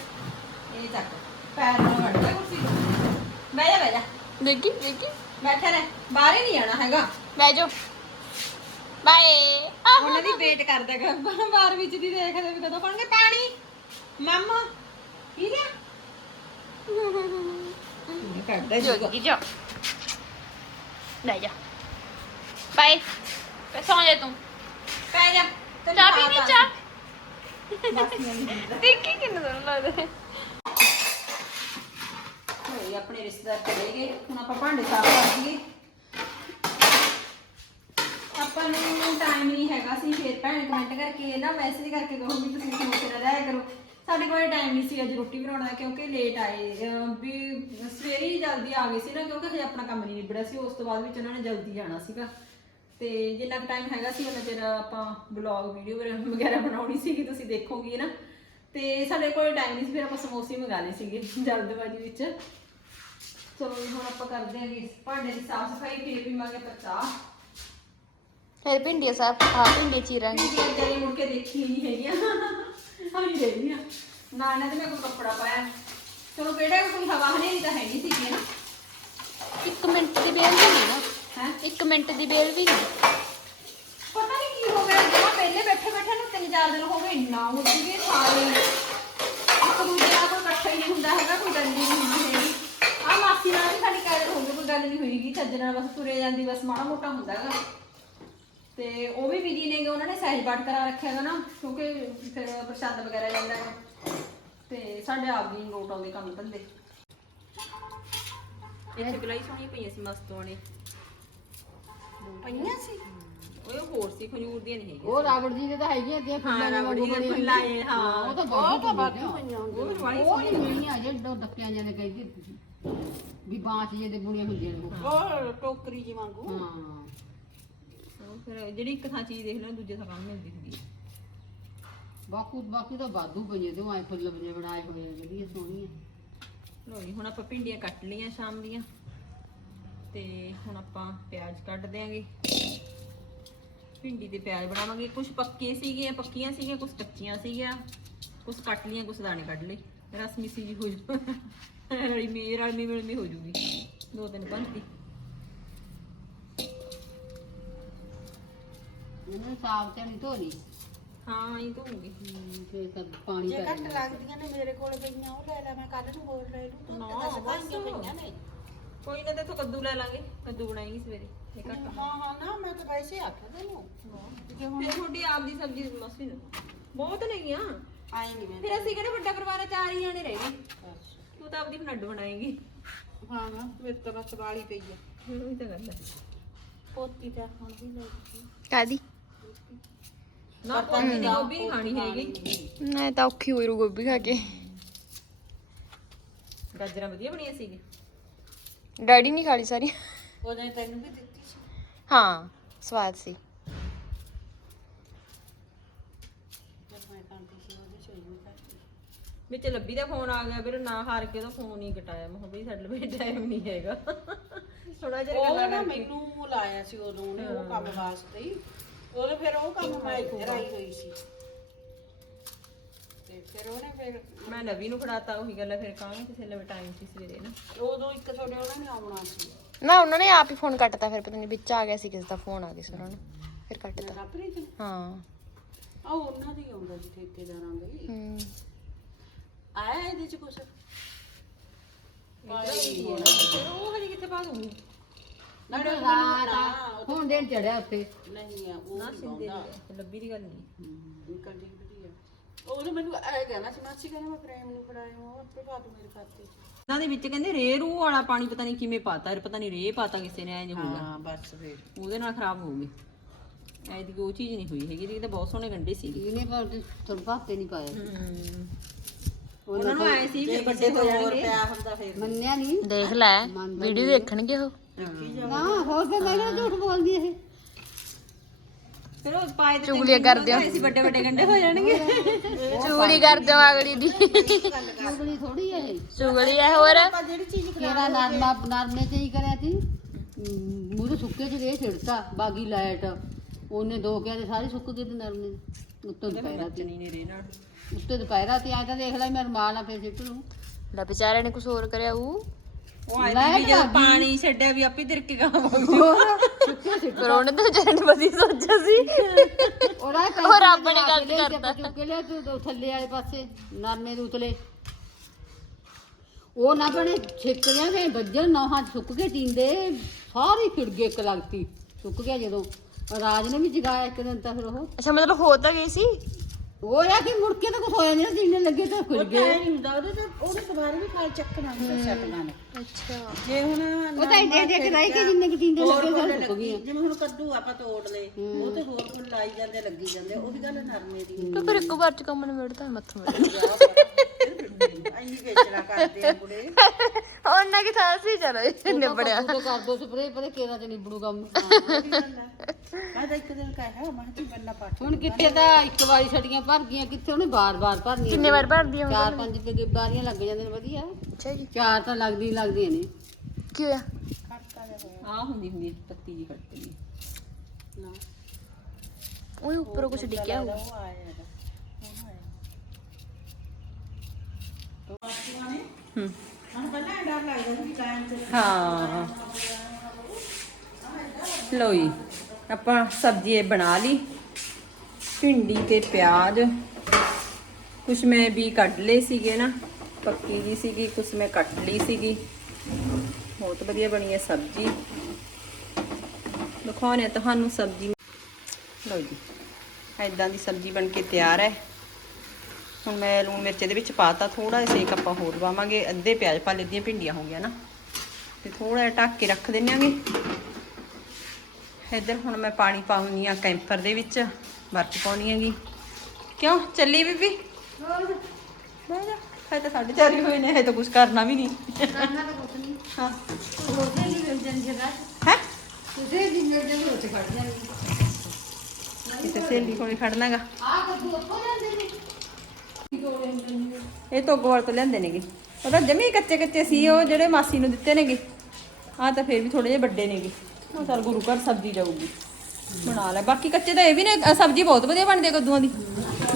ਇਹ ਚੱਕ ਪੈਰ ਨਾਲ ਵੜ ਜਾ ਕੁਰਸੀ ਤੋਂ। ਬਹਿ ਜਾ ਬਹਿ ਜਾ। ਦੇਖੀ ਦੇਖੀ। ਬੈਠਾ ਰਹਿ ਬਾਹਰ ਹੀ ਨਹੀਂ ਆਣਾ ਹੈਗਾ। ਬਹਿ ਜਾ ਬਾਏ। ਉਹਨਾਂ ਦੀ ਵੇਟ ਕਰਦਾ ਹੈਗਾ। ਬਾਹਰ ਵਿੱਚ ਦੀ ਦੇਖਦੇ ਵੀ ਕਦੋਂ ਪਾਣਗੇ ਪਾਣੀ। ਮੰਮਾ ਪੀ ਲਿਆ? ਇਹ ਕਰਦਾ ਜੋ ਜੂਗਾ ਜੀ ਜੋ ਲੈ ਜਾ। ਬਾਏ ਪੈ ਸੌਂ ਜਾ ਤੂੰ। ਪੈ ਜਾ ਤੈਨੂੰ ਚਾਹ ਖਾ ਪੀਣੀ ਪਾ- ਚਾਹ? ਬਸ ਨਹੀਂ ਆਉਂਦੀ। ਦੇਖੀ ਕਿੰਨਾ ਸੋਹਣਾ ਲੱਗਦਾ ਹੈ ਹੋਏ ਆਪਣੇ ਰਿਸ਼ਤੇਦਾਰ ਚਲੇ ਗਏ। ਹੁਣ ਆਪਾਂ ਭਾਂਡੇ ਸਾਫ਼ ਕਰ ਦਈਏ ਆਪਾਂ ਨੂੰ ਟਾਈਮ ਨਹੀਂ ਹੈਗਾ ਸੀ। ਫੇਰ ਭੈਣ ਕਮੈਂਟ ਕਰਕੇ ਨਾ ਮੈਸੇਜ ਕਰਕੇ ਕਹੋ ਵੀ ਤੁਸੀਂ ਨਾ ਰਹਿਆ ਕਰੋ। ਸਾਡੇ ਕੋਲ ਟਾਈਮ ਨਹੀਂ ਸੀ ਅੱਜ ਰੋਟੀ ਬਣਾਉਣ ਦਾ ਕਿਉਂਕਿ ਲੇਟ ਆਏ। ਵੀ ਸਵੇਰੇ ਹੀ ਜਲਦੀ ਆ ਗਏ ਸੀ ਨਾ ਕਿਉਂਕਿ ਹਜੇ ਆਪਣਾ ਕੰਮ ਨਹੀਂ ਨਿਬੜਿਆ ਸੀ। ਉਸ ਤੋਂ ਬਾਅਦ ਵਿੱਚ ਉਹਨਾਂ ਨੇ ਜਲਦੀ ਜਾਣਾ ਸੀਗਾ। ਤੇ ਜਿੰਨਾ ਟਾਈਮ ਹੈਗਾ ਸੀ ਉਹਨਾਂ ਚਿਰ ਆਪਾਂ ਬਲੌਗ ਵੀਡੀਓ ਵਗੈਰਾ ਬਣਾਉਣੀ ਸੀਗੀ ਤੁਸੀਂ ਦੇਖੋਗੇ ਨਾ। ਤੇ ਸਾਡੇ ਕੋਲ ਟਾਈਮ ਨਹੀਂ ਸੀ ਫਿਰ ਆਪਾਂ ਸਮੋਸੇ ਮੰਗਾ ਲਏ ਸੀਗੇ ਜਲਦਬਾਜ਼ੀ ਵਿੱਚ। ਚਲੋ ਜੀ, ਹੁਣ ਆਪਾਂ ਕਰਦੇ ਹਾਂ ਜੀ ਭਾਂਡੇ ਦੀ ਸਾਫ਼ ਸਫ਼ਾਈ ਫਿਰ ਪੀਵਾਂਗੇ ਆਪਾਂ ਚਾਹ ਫਿਰ ਭਿੰਡੀਆਂ ਸਾਹਿਬ ਆ ਭਿੰਡੀ ਚੀਰਾਂਗੇ। ਕਿਉਂਕਿ ਅੱਗੇ ਮੁੜ ਕੇ ਦੇਖੀ ਨਹੀਂ ਹੈਗੀਆਂ। ਆਈ ਰਹੀ ਆ ਨਾ ਨਾ ਤੇ ਮੈਂ ਕੋਈ ਕੱਪੜਾ ਪਾਇਆ। ਚਲੋ ਕਿਹੜਾ ਕੋਈ ਹਵਾ ਹਨੇਰੀ ਤਾਂ ਹੈ ਨਹੀਂ ਸੀਗੀ ਨਾ? ਇੱਕ ਮਿੰਟ ਦੀ ਬੇਲ ਵੀ ਨਹੀਂ ਨਾ। ਹੈ ਇੱਕ ਮਿੰਟ ਦੀ ਬੇਲ ਵੀ ਨਹੀਂ। ਪਤਾ ਨਹੀਂ ਕੀ ਹੋ ਗਿਆ ਜਿਹੜਾ ਪਹਿਲੇ ਬੈਠੇ ਬੈਠੇ ਨੂੰ ਤਿੰਨ ਚਾਰ ਦਿਨ ਹੋ ਗਏ ਇੰਨਾ ਹੋ ਗਏ ਸਾਰੇ। ਇੱਕ ਦੂਜੇ ਨਾਲ ਕੋਈ ਇਕੱਠਾ ਹੀ ਨਹੀਂ ਹੁੰਦਾ ਹੈਗਾ ਕੋਈ ਗੱਲ ਨਹੀਂ ਹੁੰਦੀ ਹੈਗੀ। ਆ ਮਾਸੀ ਨਾਲ ਵੀ ਸਾਡੀ ਕਾਇਰ ਹੋ ਗਈ ਕੋਈ ਗੱਲ ਨਹੀਂ ਹੋਈਗੀ ਚੱਜ ਨਾਲ ਬਸ ਤੁਰੇ ਜਾਂਦੀ ਬਸ ਮਾੜਾ ਮੋਟਾ ਹੁੰਦਾ ਹੈਗਾ। ਤੇ ਉਹ ਵੀ ਵਿਧੀ ਨੇਗੇ ਉਹਨਾਂ ਨੇ ਸਹਿਜ ਪਾਠ ਕਰਾ ਰੱਖਿਆ ਹੈਗਾ ਨਾ ਕਿਉਂਕਿ ਫਿਰ ਪ੍ਰਸ਼ਾਦ ਵਗੈਰਾ ਜਾਂਦਾ ਹੈ। ਤੇ ਸਾਡੇ ਆਪ ਦੀ ਲੋਟ ਆਉਂਦੇ ਕੰਮ ਧੰਦੇ। ਇੱਥੇ ਗਲਾਈ ਸੋਹਣੀ ਪਈਆਂ ਸੀ ਮਸਤ ਵਾਲੇ ਪਈਆਂ ਸੀ? ਓਏ ਉਹ ਹੋਰ ਸੀ ਖਜੂਰ ਦੀਆਂ ਨਹੀਂ ਹੈਗੀਆਂ ਉਹ ਰਾਵੜ ਜੀ ਦੇ ਤਾਂ ਹੈਗੀਆਂ ਤੇ ਫੁੱਲਾਂ ਨਾਲ ਰਾਵੜੀ ਦੀਆਂ ਫੁੱਲਾਂ ਇਹ, ਹਾਂ। ਉਹ ਤਾਂ ਬਹੁਤ ਤਾਂ ਬਾਕੀ ਉਹ ਵੀ ਵਾਲੀ ਉਹ ਨਹੀਂ ਮਿਲਣੀਆਂ ਜੇ ਦੋ ਡੱਕਿਆਂ ਜਿਹੇ ਕਹਿੰਦੀ ਤੁਸੀਂ ਵੀ ਬਾਂਚ ਜੇ ਦੇ ਬੁਣੀਆਂ ਹੁੰਦੀਆਂ ਨੇ ਉਹ। ਉਹ ਟੋਕਰੀ ਜੀ ਵਾਂਗੂ। ਹਾਂ। ਉਹ ਫਿਰ ਜਿਹੜੀ ਇੱਕ ਥਾਂ ਚੀਜ਼ ਦੇਖ ਲਓ ਦੂਜੇ ਥਾਂ ਕੰਮ ਮਿਲਦੀ ਹੁੰਦੀ ਹੈ ਬਾਕੀ ਬਾਕੀ ਤਾਂ ਬਾਦੂ ਪਈਆਂ ਤੇ ਉਹ ਐ ਫੁੱਲ ਬਣੇ ਬਣਾਏ ਹੋਏ ਆ ਵਧੀਆ ਸੋਹਣੀਆਂ। ਲੋ ਜੀ ਹੁਣ ਆਪਾਂ ਭਿੰਡੀਆਂ ਕੱਟ ਲਈਆਂ ਸ਼ਾਮ ਦੀਆਂ। ਤੇ ਹੁਣ ਆਪਾਂ ਪਿਆਜ਼ ਕੱਢ ਦਿਆਂਗੇ। ਭਿੰਡੀ ਤੇ ਪਿਆਜ਼ ਬਣਾਵਾਂਗੇ। ਕੁਝ ਪੱਕੇ ਸੀਗੇ ਪੱਕੀਆਂ ਸੀਗੀਆਂ ਕੁਝ ਕੱਚੀਆਂ ਸੀਗੀਆਂ। ਕੁਝ ਕੱਟ ਲਈਆਂ ਕੁਝ ਦਾਣੇ ਕੱਢ ਲਏ। ਰਸ ਮਿੱਸੀ ਜੀ ਹੋ ਜੂ। ਰਲੀ ਮੇਰ ਰਲਮੀ ਮਿਲਮੀ ਹੋ ਜੂਗੀ। ਦੋ ਤਿੰਨ ਪੰਤੀ ਇਹਨੂੰ ਸਾਫ਼ ਤੇ ਨਹੀਂ ਧੋਣੀ? ਹਾਂ ਇਹ ਧੋਉਂਗੀ ਤੇ ਸਭ ਪਾਣੀ ਜੇ ਪੈ ਘੱਟ ਲੱਗਦੀਆਂ ਨੇ ਮੇਰੇ ਕੋਲ ਪਈਆਂ ਉਹ ਲੈ ਲੈ ਮੈਂ ਕੱਲ ਨੂੰ ਹੋਰ ਲੈ ਲੂ ਤੂੰ ਨਾ, ਤਾਂ ਬਸ। ਸਭਾਈਆਂ ਪਈਆਂ ਨੇ। ਕੋਈ ਨਾ ਤੇ ਕੱਦੂ ਲੈ ਲਾਂਗੇ ਕੱਦੂ ਬਣਾਏਗੀ ਸਵੇਰੇ। ਇਹ ਘੱਟ ਹਾਂ ਹਾਂ ਨਾ ਮੈਂ ਤਾਂ ਵੈਸੇ ਆਖਿਆ ਤੈਨੂੰ। ਕਿ ਹੁਣ ਫਿਰ ਤੁਹਾਡੀ ਆਪ ਦੀ ਸਬਜ਼ੀ ਮਸੀ ਨਾ ਬਹੁਤ ਨਹੀਂ ਮੈਂ ਫਿਰ ਅਸੀਂ ਕਿਹੜੇ ਵੱਡਾ ਪਰਿਵਾਰ ਆ? ਚਾਰ ਹੀ ਜਾਣੇ ਰਹਿ ਗਏ। ਤੂੰ ਤਾਂ ਆਪਦੀ ਫਨੱਡ ਬਣਾਏਗੀ। ਹਾਂ ਨਾ ਮੇਰੇ ਤਾਂ ਬਸ ਵਾਲੀ ਪਈ ਆ। ਉਹੀ ਤਾਂ ਗੱਲ ਹੈ ਪੋਤੀ ਤਾਂ ਹੁਣ ਵੀ ਲੈ ਗਈ ਕਾਦੀ? ਨਾ ਪੋਤੀ ਦੀ ਗੋਭੀ ਨਹੀਂ ਖਾਣੀ ਹੈਗੀ। ਨਾ ਤਾਂ ਔਖੀ ਹੋਈ ਰੂ ਗੋਭੀ ਖਾ ਕੇ। ਗਾਜਰਾਂ ਵਧੀਆ ਬਣੀਆਂ ਸੀਗੇ ਡੈਡੀ ਨਹੀਂ ਖਾਲੀ ਸਾਰੀ। ਉਹਨੇ ਤੈਨੂੰ ਵੀ ਦਿੱਤੀ ਸੀ। ਹਾਂ ਸਵਾਦ ਸੀ। ਜਦ ਮੈਂ ਖਾਂਦੀ ਸੀ ਉਹਦੇ ਚੋਈ ਨਹੀਂ ਖਾਦੀ ਵਿੱਚ ਲੱਭੀ ਦਾ ਫੋਨ ਆ ਗਿਆ ਫਿਰ ਨਾ ਹਾਰ ਕੇ ਉਹਦਾ ਫੋਨ ਹੀ ਕਟਾਇਆ। ਮੈਂ ਕਿਹਾ ਬਈ ਸਾਡੇ ਲਈ ਟਾਈਮ ਨਹੀਂ ਹੈਗਾ। ਥੋੜਾ ਜਿਹਾ ਉਹ ਗੱਲਾਂ ਨਾ ਕਰਕੇ। ਮੈਨੂੰ ਲਾਇਆ ਸੀ ਉਦੋਂ ਉਹਨੇ ਉਹ ਕੰਮ ਵਾਸਤੇ ਹੀ। ਉਹਦੇ ਫਿਰ ਉਹ ਕੰਮ ਮੈਂ ਇੱਧਰ ਆਈ ਹੋਈ ਸੀ। ਤੇ ਫਿਰ ਉਹਨੇ ਫਿਰ ਮੈਂ ਨਵੀ ਨੂੰ ਫੜਾਤਾ ਉਹੀ ਗੱਲ ਹੈ ਫਿਰ ਕਹਾਂਗੇ ਕਿਸੇ ਲਈ ਟਾਈਮ ਸੀ ਸਵੇਰੇ ਨਾ। ਉਦੋਂ ਇੱਕ ਤੁਹਾਡੇ ਉਹਨਾਂ ਨੇ ਆਉਣਾ ਸੀ ਨਾ ਉਹਨਾਂ ਨੇ ਆਪ ਹੀ ਫੋਨ ਕੱਟਤਾ ਫਿਰ ਪਤਾ ਨਹੀਂ ਵਿੱਚ ਆ ਗਿਆ ਸੀ ਕਿਸੇ ਦਾ ਫੋਨ ਆ ਗਿਆ ਸੀ ਉਹਨਾਂ ਨੂੰ ਫਿਰ ਕੱਟਤਾ। ਰਾਪਰੀ ਹਾਂ। ਆ ਉਹਨਾਂ ਦੀ ਆਉਂਦਾ ਸੀ ਠੇਕੇਦਾਰਾਂ ਦੇ ਹਮ, ਆਇਆ ਇਹਦੇ ਚ ਕੁਛ? ਫਿਰ ਉਹ ਹਜੇ ਕਿੱਥੇ ਪਾ ਦੂੰਗੀ ਨਾ ਰਾਤ ਹੁਣ ਦਿਨ ਚੜਿਆ ਉੱਤੇ ਨਹੀਂ ਆ ਉਹ ਨਾ ਨਹੀਂ ਸਿੰਦੇ ਲੱਭੀ ਦੀ ਗੱਲ ਨਹੀਂ। ਨਿਕਲ ਜੀ ਵਧੀਆ ਉਹਨੇ ਮੈਨੂੰ ਐ ਕਹਿਣਾ ਸੀ ਮਾਸੀ ਕਹਿੰਦਾ ਮੈਂ ਪ੍ਰੇਮ ਨੂੰ ਫੜਾਇਆ ਉਹ ਆਪੇ ਪਾ ਦੂ ਮੇਰੇ ਖਾਤੇ 'ਚ। ਉਹਨਾਂ ਦੇ ਵਿੱਚ ਕਹਿੰਦੇ ਰੇ ਵਾਲਾ ਪਾਣੀ ਪਤਾ ਨਹੀਂ ਕਿਵੇਂ ਪਾਤਾ ਪਤਾ ਨਹੀਂ ਰੇ ਪਾਤਾ ਕਿਸੇ ਨੇ ਐਂ ਹੋਊਗਾ ਹਾਂ ਬਸ ਫਿਰ। ਉਹਦੇ ਨਾਲ ਖਰਾਬ ਹੋ ਗਈ। ਐ ਦੀ ਉਹ ਚੀਜ਼ ਨਹੀਂ ਹੋਈ ਹੈਗੀ ਇਹਦੀ ਤਾਂ ਬਹੁਤ ਸੋਹਣੇ ਗੰਡੇ ਸੀ ਇਹਨੇ ਪਰ ਤੁਹਾਨੂੰ ਭਾਤੇ ਨਹੀਂ ਪਾਇਆ ਉਹਨਾਂ ਨੂੰ ਆਏ ਸੀ ਫਿਰ ਵੱਡੇ ਹੋ ਜਾਣਗੇ। ਪਿਆ ਹੁੰਦਾ ਫਿਰ। ਮੰਨਿਆ ਨਹੀਂ ਦੇਖ ਲੈ ਵੀਡੀਓ ਦੇਖਣਗੇ ਉਹ। ਨਾ ਹੋਰ ਤੇ ਮੈਂ ਝੂਠ ਬੋਲਦੀ ਇਹ? ਫਿਰ ਉਹ ਪਾਏ ਤੇ ਚੁਗਲੀਆਂ ਕਰਦੇ ਆ ਸੀ ਵੱਡੇ ਵੱਡੇ ਗੰਡੇ ਹੋ ਜਾਣਗੇ। ਚੁਗਲੀ ਕਰਦੇ ਆ ਅਗਲੀ ਦੀ। ਚੁਗਲੀ ਥੋੜੀ ਹੈ ਇਹ। ਚੁਗਲੀ ਹੈ ਹੋਰ। ਜਿਹੜੀ ਚੀਜ਼ ਕਿਹੜਾ ਨਰਮਾ ਨਰਮੇ ਚ ਹੀ ਕਰਿਆ ਸੀ? ਮੂਰੇ ਸੁੱਕੇ ਚ ਦੇ ਛਿੜਤਾ ਬਾਗੀ ਲਾਈਟ। ਉਹਨੇ ਦੋ ਕਿਹਾ ਤੇ ਸਾਰੇ ਸੁੱਕ ਗਏ ਤੇ ਨਰਮੇ ਉੱਤੇ ਦੁਪਹਿਰਾ ਤੇ। ਚਨੀ ਨੇ ਰੇ ਨਾਲ। ਉੱਤੇ ਦੁਪਹਿਰਾ ਤੇ ਆ ਤਾਂ ਦੇਖ ਲੈ ਮੈਂ ਰਮਾਲ ਨਾਲ ਫੇਰ ਸਿੱਟ ਲੂੰ ਲੈ ਵਿਚਾਰੇ ਨੇ ਕੁਝ ਹੋਰ ਕਰਿਆ ਉਹ ਉਹ ਆਏ ਦੀ ਵੀ ਜਦੋਂ ਪਾਣੀ ਛੱਡਿਆ ਵੀ ਆਪੇ ਦਿਰ ਕੇ ਗਾਵਾਂਗੇ। ਸੁੱਕੇ ਸਿੱਟ ਪਰ ਉਹਨੇ ਤਾਂ ਵਿਚਾਰੇ ਨੇ ਵਧੀਆ ਸੋਚਿਆ ਸੀ। ਉਹਦਾ ਉਹ ਰੱਬ ਨੇ ਗਲਤ ਕਰਤਾ। ਚੁੱਕ ਲਿਆ ਤੂੰ ਤੂੰ ਥੱਲੇ ਵਾਲੇ ਪਾਸੇ ਨਰਮੇ ਦੇ ਉਤਲੇ ਉਹ ਨਾ ਬਣੇ ਛਿੱਕਰਿਆਂ ਦੇ ਵੱਜਣ ਨੌਹਾਂ ਸੁੱਕ ਕੇ ਟਿੰਡੇ ਸਾਰੀ ਖਿੜ ਗਏ ਇੱਕ ਲੱਗਤੀ। ਸੁੱਕ ਗਿਆ ਜਦੋਂ। ਰਾਜ ਨੇ ਵੀ ਜਗਾਇਆ ਇੱਕ ਦਿਨ ਤਾਂ ਫਿਰ ਉਹ। ਅੱਛਾ ਮਤਲਬ ਹੋ ਤਾਂ ਗਈ ਸੀ? ਉਹ ਆ ਕਿ ਮੁੜ ਕੇ ਤਾਂ ਕੁਝ ਹੋਇਆ ਨਹੀਂ ਟਿੰਡੇ ਲੱਗੇ ਤਾਂ ਖਿੜ ਗਏ। ਨਹੀਂ ਹੁੰਦਾ ਉਹਦੇ ਤੇ ਉਹਦੇ ਦੁਬਾਰਾ ਵੀ ਖਾਲ ਚੱਕਣਾ ਹੁੰਦਾ ਛੱਡਣਾ ਨੇ ਅੱਛਾ। ਜੇ ਹੁਣ ਉਹ ਤਾਂ ਇੰਡੇ ਇੰਡੇ ਕਿ ਰਹਿ ਕੇ ਜਿੰਨੇ ਕਿ ਟਿੰਡੇ ਲੱਗੇ ਸਾਰੇ ਸੁੱਕ ਗਏ ਜਿਵੇਂ ਹੁਣ ਕੱਦੂ ਆਪਾਂ ਤੋੜ ਲਏ ਉਹ ਤੇ ਹੋਰ ਫੁੱਲ ਲਾਈ ਜਾਂਦੇ ਲੱਗੀ ਜਾਂਦੇ ਉਹ ਵੀ ਗੱਲ ਨਰਮੇ ਦੀ। ਤੇ ਫਿਰ ਇੱਕ ਵਾਰ ਚ ਕੰਮ ਨਿਬੜਦਾ ਮੱਥੋਂ ਮਿਲ ਇੰਨੀ ਵੇਚਣਾ ਕਰਦੇ ਆ ਬੁੜੇ ਉਹਨਾਂ ਕੀ ਥਾਂ ਸੀ? ਚਲੋ ਨਿਬੜਿਆ। ਉਹ ਕਰ ਦੋ ਸਪਰੇ ਪਰੇ ਕੇਰਾ ਚ ਨਿਬੜੂ ਕੰਮ। ਮੈਂ ਤਾਂ ਇੱਕ ਦਿਨ ਕਹਿਆ ਮੈਂ ਕਿ ਬੰਨਾ ਪਾਠ ਹੁਣ ਕਿੱਥੇ ਤਾਂ ਇੱਕ ਵਾਰੀ ਛੜੀਆਂ ਭਰ ਗਈਆਂ ਕਿੱਥੇ ਉਹਨੇ ਬਾਰ-ਬਾਰ ਭਰਨੀਆਂ ਕਿੰਨੇ ਵਾਰ ਭਰਦੀ ਆ ਚਾਰ ਪੰਜ ਪੇ ਬਾਰੀਆਂ ਲੱਗ ਜਾਂਦੀਆਂ ਨੇ ਵਧੀਆ। ਅੱਛਾ ਜੀ। ਚਾਰ ਤਾਂ ਲੱਗਦੀ ਲੱਗਦੀਆਂ ਨੇ। ਕੀ ਹੋਇਆ? ਖੜਕਾ ਜਿਹਾ ਹੋਇਆ। ਆ ਹੁੰਦੀ ਹੁੰਦੀ ਪੱਤੀ ਜੀ ਖੜਕਦੀ ਨਾ ਉਹ ਉੱਪਰੋਂ ਕੁਝ ਡਿੱਗਿਆ ਹੋਊ ਉਹ ਆਇਆ ਇਹਦਾ ਉਹ ਆਇਆ ਹੂੰ। ਹਾਂ ਲਓ ਜੀ, ਆਪਾਂ ਸਬਜ਼ੀ ਇਹ ਬਣਾ ਲਈ। ਭਿੰਡੀ ਤੇ ਪਿਆਜ਼। ਕੁਛ ਮੈਂ ਵੀ ਕੱਢ ਲਏ ਸੀਗੇ ਨਾ, ਪੱਕੀ ਜੀ ਸੀਗੀ, ਕੁਛ ਮੈਂ ਕੱਟ ਲਈ ਸੀਗੀ। ਬਹੁਤ ਵਧੀਆ ਬਣੀ ਹੈ ਸਬਜ਼ੀ। ਦਿਖਾਉਣੇ ਤੁਹਾਨੂੰ ਸਬਜ਼ੀ। ਲਓ ਜੀ ਐਦਾਂ ਦੀ ਸਬਜ਼ੀ ਬਣ ਕੇ ਤਿਆਰ ਹੈ। ਹੁਣ ਮੈਂ ਲੂਣ ਮਿਰਚ ਇਹਦੇ ਵਿੱਚ ਪਾਤਾ ਥੋੜਾ ਜਿਹਾ ਸੇਕ ਆਪਾਂ ਹੋਰ ਪਾਵਾਂਗੇ। ਅੱਧੇ ਪਿਆਜ਼ ਪਾ ਲਿੱਦੀਆਂ ਭਿੰਡੀਆਂ ਹੋ ਗਿਆ ਨਾ। ਤੇ ਥੋੜਾ ਜਿਹਾ ਢੱਕ ਕੇ ਰੱਖ ਦਿੰਨਾਂਗੇ ਇੱਧਰ ਹੁਣ ਮੈਂ ਪਾਣੀ ਪਾਉਣੀ ਆ ਕੈਂਪਰ ਦੇ ਵਿੱਚ ਬਰਫ ਪਾਉਣੀ ਹੈਗੀ। ਕਿਉਂ? ਚੱਲੀ ਬੀਬੀ? ਬਹਿ ਜਾ। ਹੈ ਤਾਂ ਸਾਡੇ ਚਾਰ ਹੋਏ ਨੇ ਹੈ ਤਾਂ ਕੁਝ ਕਰਨਾ ਵੀ ਨਹੀਂ। ਕਰਨਾ ਤਾਂ ਕੁਛ ਨਹੀਂ। ਹਾਂ। ਨਹੀਂ ਮਿਲ ਜਾਂਦੀ ਜਗ੍ਹਾ ਹੈ? ਤੁਸੀਂ ਵੀ ਮਿਲ ਜਾਂਦੀ ਉੱਥੇ ਖੜ ਜਾਂਦੀ ਕਿਤੇ ਸਹੇਲੀ ਕੋਲੇ ਖੜਨਾਗਾ। ਆ ਕੱਦੂ ਇਹ ਤੋਂ ਤੋਂ ਲੈਂਦੇ ਨੇਗੇ। ਉਹਦਾ ਜਮੀ ਕੱਚੇ ਕੱਚੇ ਸੀ ਉਹ ਜਿਹੜੇ ਮਾਸੀ ਨੂੰ ਦਿੱਤੇ ਨੇਗੇ। ਆ ਤਾਂ ਫੇਰ ਵੀ ਥੋੜੇ ਜਿਹੇ ਵੱਡੇ ਨੇਗੇ। ਉਹ ਚੱਲ ਗੁਰੂ ਘਰ ਸਬਜ਼ੀ ਜਾਊਗੀ। ਬਣਾ ਲੈ। ਬਾਕੀ ਕੱਚੇ ਤਾਂ ਇਹ ਵੀ ਨੇ ਅ, ਸਬਜ਼ੀ ਬਹੁਤ ਵਧੀਆ ਬਣਦੀ ਹੈ ਕੱਦੂਆਂ ਦੀ।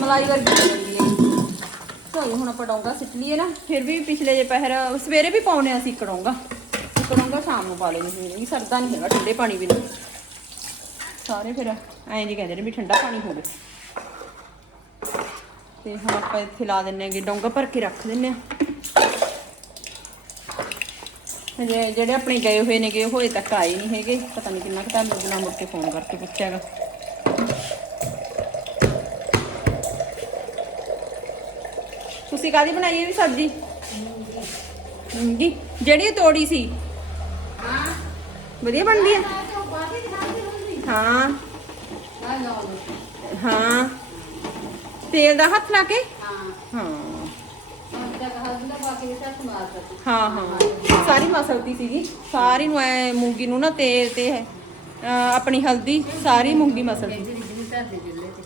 ਮਲਾਈ ਵਰਗੀ ਬਣਦੀ ਹੈ ਚਲੋ ਹੁਣ ਆਪਾਂ ਡੋਂਗਾ ਸਿੱਟ ਲਈਏ ਨਾ। ਫਿਰ ਵੀ ਪਿਛਲੇ ਜੇ ਪਹਿਰ ਸਵੇਰੇ ਵੀ ਪਾਉਣੇ ਆ ਅਸੀਂ ਕੜੋਂਗਾ ਕੜੋਂਗਾ ਸ਼ਾਮ ਨੂੰ ਪਾ ਲੈਣੀ ਸੀ ਸਰਦਾ ਨਹੀਂ ਹੈਗਾ ਠੰਡੇ ਪਾਣੀ ਵੀ ਨਹੀਂ ਸਾਰੇ ਫਿਰ ਐਂ ਜੀ ਕਹਿੰਦੇ ਨੇ ਵੀ ਠੰਡਾ ਪਾਣੀ ਹੋਵੇ। ਤੇ ਹੁਣ ਆਪਾਂ ਇੱਥੇ ਲਾ ਦਿੰਨੇ ਆਂਗੇ ਡੋਂਗਾ ਭਰ ਕੇ ਰੱਖ ਦਿੰਨੇ ਆ ਹਜੇ ਜਿਹੜੇ ਆਪਣੇ ਗਏ ਹੋਏ ਨੇਗੇ, ਉਹ ਹਜੇ ਤੱਕ ਆਏ ਨਹੀਂ ਹੈਗੇ। ਪਤਾ ਨਹੀਂ ਕਿੰਨਾ ਕੁ ਟਾਈਮ ਲੱਗਣਾ ਮੁੜ ਕੇ ਫੋਨ ਕਰਕੇ ਪੁੱਛਿਆਗਾ ਤੁਸੀਂ ਕਾਦੀ ਬਣਾਈ ਇਹ ਵੀ ਸਬਜ਼ੀ? ਮੂੰਗੀ। ਜਿਹੜੀ ਉਹ ਤੋੜੀ ਸੀ। ਹਾਂ ਵਧੀਆ ਬਣਦੀ ਹੈ? ਆ ਹਾਂ। ਹਾਂ। ਤੇਲ ਦਾ ਹੱਥ ਲਾ ਕੇ? ਹਾਂ। ਹਾਂ। ਹਾਂ ਹਾਂ ਸਾਰੀ ਮਸਲਤੀ ਸੀਗੀ। ਸਾਰੀ ਨੂੰ ਐ ਮੂੰਗੀ ਨੂੰ ਨਾ ਤੇਲ ਤੇ ਅਹ, ਆਪਣੀ ਹਲਦੀ ਸਾਰੀ ਮੂੰਗੀ ਮਸਲਤੀ ਕਹਿੰਦੀ ਰਿਜਣੀ ਧਰ ਦੇ ਜਿੱਲੇ ਤੇ।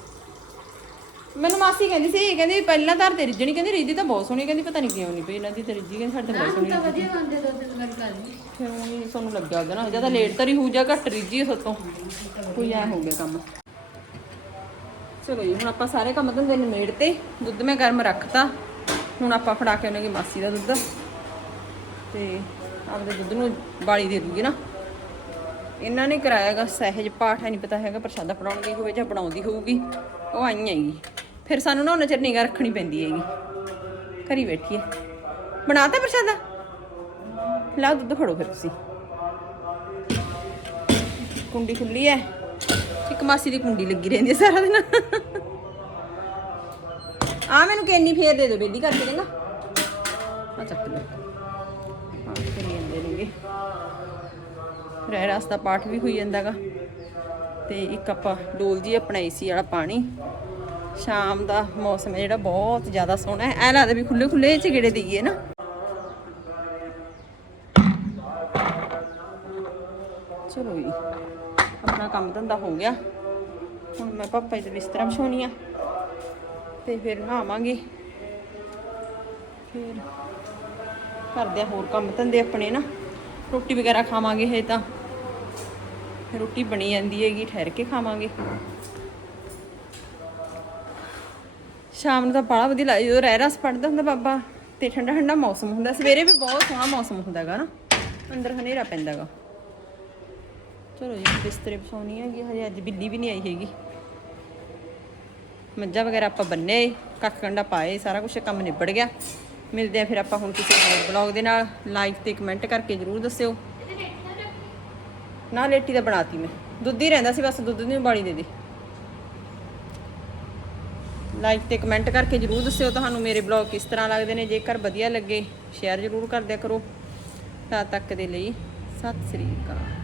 ਮੈਨੂੰ ਮਾਸੀ ਕਹਿੰਦੀ ਸੀ ਕਹਿੰਦੀ ਪਹਿਲਾਂ ਧਰ ਤੇ ਰਿੱਝਣੀ ਕਹਿੰਦੀ ਰਿੱਝੀ ਤਾਂ ਬਹੁਤ ਸੋਹਣੀ ਕਹਿੰਦੀ ਪਤਾ ਨਹੀਂ ਕਿਉਂ ਨਹੀਂ ਪਈ ਇਹਨਾਂ ਦੀ ਤੇ ਰਿੱਝੀ ਕਹਿੰਦੀ ਸਾਡੇ ਤਾਂ ਬਹੁਤ ਸੋਹਣੀ ਤਾਂ। ਵਧੀਆ ਬਣਦੇ ਦੋ ਤਿੰਨ ਵਾਰ ਕਰ ਲਈ ਫਿਰ ਉਹੀ ਸਾਨੂੰ ਲੱਗਿਆ ਉਹਦਾ ਨਾ ਜ਼ਿਆਦਾ ਲੇਟ ਤਰੀ ਹੋ ਜਾ ਘੱਟ ਰਿੱਝੀ ਸਤੋਂ। ਕੋਈ ਐ ਹੋ ਗਿਆ ਕੰਮ। ਚਲੋ ਜੀ, ਹੁਣ ਆਪਾਂ ਸਾਰੇ ਕੰਮ ਧੰਦੇ ਨਿਮੇੜ ਤੇ ਦੁੱਧ ਮੈਂ ਗਰਮ ਰੱਖਤਾ। ਹੁਣ ਆਪਾਂ ਫੜਾ ਕੇ ਆਉਣਗੇ ਮਾਸੀ ਦਾ ਦੁੱਧ। ਤੇ ਆਪਦੇ ਦੁੱਧ ਨੂੰ ਬਾਲੀ ਦੇ ਦੂਗੀ ਨਾ। ਇਹਨਾਂ ਨੇ ਕਰਾਇਆਗਾ ਸਹਿਜ ਪਾਠ ਹੈ ਨਹੀਂ ਪਤਾ ਹੈਗਾ ਪ੍ਰਸ਼ਾਦਾ ਪੜਾਉਣ ਗਈ ਹੋਵੇ ਜਾਂ ਬਣਾਉਂਦੀ ਹੋਊਗੀ। ਉਹ ਆਈ ਹੈਗੀ ਫਿਰ ਸਾਨੂੰ ਨਾ ਉਹਨਾਂ ਚਿਰ ਨਿਗਾਹ ਰੱਖਣੀ ਪੈਂਦੀ ਹੈਗੀ। ਘਰੀ ਬੈਠੀ ਹੈ ਬਣਾਤਾ ਪ੍ਰਸ਼ਾਦਾ? ਲਓ ਦੁੱਧ ਫੜੋ ਫਿਰ ਤੁਸੀਂ। ਕੁੰਡੀ ਖੁੱਲੀ ਹੈ ਇੱਕ ਮਾਸੀ ਦੀ ਕੁੰਡੀ ਲੱਗੀ ਰਹਿੰਦੀ ਐ ਸਾਰਾ ਦਿਨ। ਆ ਮੈਨੂੰ ਕੈਨੀ ਫੇਰ ਦੇ ਦਿਓ ਬੇਲੀ ਕਰਕੇ ਦੇਗਾ ਆ ਚੱਕ ਲਓ ਆ ਕਰੀ ਜਾਂਦੇ ਨੇਗੇ। ਰਹਿ ਰਸ ਪਾਠ ਵੀ ਹੋਈ ਜਾਂਦਾਗਾ। ਤੇ ਇੱਕ ਆਪਾਂ ਡੋਲ ਜੀ ਆਪਣਾ ਏਸੀ ਵਾਲਾ ਪਾਣੀ। ਸ਼ਾਮ ਦਾ ਮੌਸਮ ਹੈ ਜਿਹੜਾ ਬਹੁਤ ਜ਼ਿਆਦਾ ਸੋਹਣਾ ਹੈ। ਐ ਲੱਗਦਾ ਵੀ ਖੁੱਲੇ ਖੁੱਲੇ ਚ ਗੇੜੇ ਦੇਈਏ ਨਾ। ਚਲੋ ਜੀ। ਆਪਣਾ ਕੰਮ ਧੰਦਾ ਹੋ ਗਿਆ। ਹੁਣ ਮੈਂ ਪਾਪਾ ਜੀ ਦੇ ਬਿਸਤਰਾ ਵਿਛਾਉਣੀ ਆ ਤੇ ਫਿਰ ਨਹਾਵਾਂਗੇ। ਫਿਰ ਕਰਦੇ ਆ ਹੋਰ ਕੰਮ ਧੰਦੇ ਆਪਣੇ ਨਾ। ਰੋਟੀ ਵਗੈਰਾ ਖਾਵਾਂਗੇ ਇਹ ਤਾਂ। ਰੋਟੀ ਬਣੀ ਜਾਂਦੀ ਹੈਗੀ, ਠਹਿਰ ਕੇ ਖਾਵਾਂਗੇ। ਸ਼ਾਮ ਨੂੰ ਤਾਂ ਬੜਾ ਵਧੀਆ ਲੱਗਦਾ, ਜਦੋਂ ਰਹਿ ਰਸ ਪੜਦਾ ਹੁੰਦਾ ਬਾਬਾ ਤੇ ਠੰਡਾ ਠੰਡਾ ਮੌਸਮ ਹੁੰਦਾ। ਸਵੇਰੇ ਵੀ ਬਹੁਤ ਸੋਹਣਾ ਮੌਸਮ ਹੁੰਦਾਗਾ ਨਾ। ਅੰਦਰ ਹਨੇਰਾ ਪੈਂਦਾਗਾ। ਚਲੋ ਜੀ, ਬਿਸਤਰੇ ਵਿਛਾਉਣੀ ਹੈਗੀ, ਹਜੇ ਅੱਜ ਬਿੱਲੀ ਵੀ ਨਹੀਂ ਆਈ ਹੈਗੀ। ਮੱਝਾਂ ਵਗੈਰਾ ਆਪਾਂ ਬੰਨੇ ਕੱਖ ਕੰਡਾ ਪਾਏ ਸਾਰਾ ਕੁਝ ਕੰਮ ਨਿਬੜ ਗਿਆ। ਮਿਲਦੇ ਆ ਫਿਰ ਆਪਾਂ ਹੁਣ ਕਿਸੇ ਹੋਰ ਬਲੌਗ ਦੇ ਨਾਲ। ਲਾਈਕ ਤੇ ਕਮੈਂਟ ਕਰਕੇ ਜਰੂਰ ਦੱਸਿਓ। ਨਾ, ਲੇਟੀ ਤਾਂ ਬਣਾਤੀ ਮੈਂ। ਦੁੱਧ ਹੀ ਰਹਿੰਦਾ ਸੀ, ਬਸ ਦੁੱਧ ਦੀ ਉਬਾਲੀ ਦੇ ਦੇ। ਲਾਈਕ ਤੇ ਕਮੈਂਟ ਕਰਕੇ ਜਰੂਰ ਦੱਸਿਓ ਤੁਹਾਨੂੰ ਮੇਰੇ ਬਲੌਗ ਕਿਸ ਤਰ੍ਹਾਂ ਲੱਗਦੇ ਨੇ। ਜੇਕਰ ਵਧੀਆ ਲੱਗੇ ਸ਼ੇਅਰ ਜਰੂਰ ਕਰ ਦਿਆ ਕਰੋ। ਤਦ ਤੱਕ ਦੇ ਲਈ ਸਤਿ ਸ੍ਰੀ ਅਕਾਲ।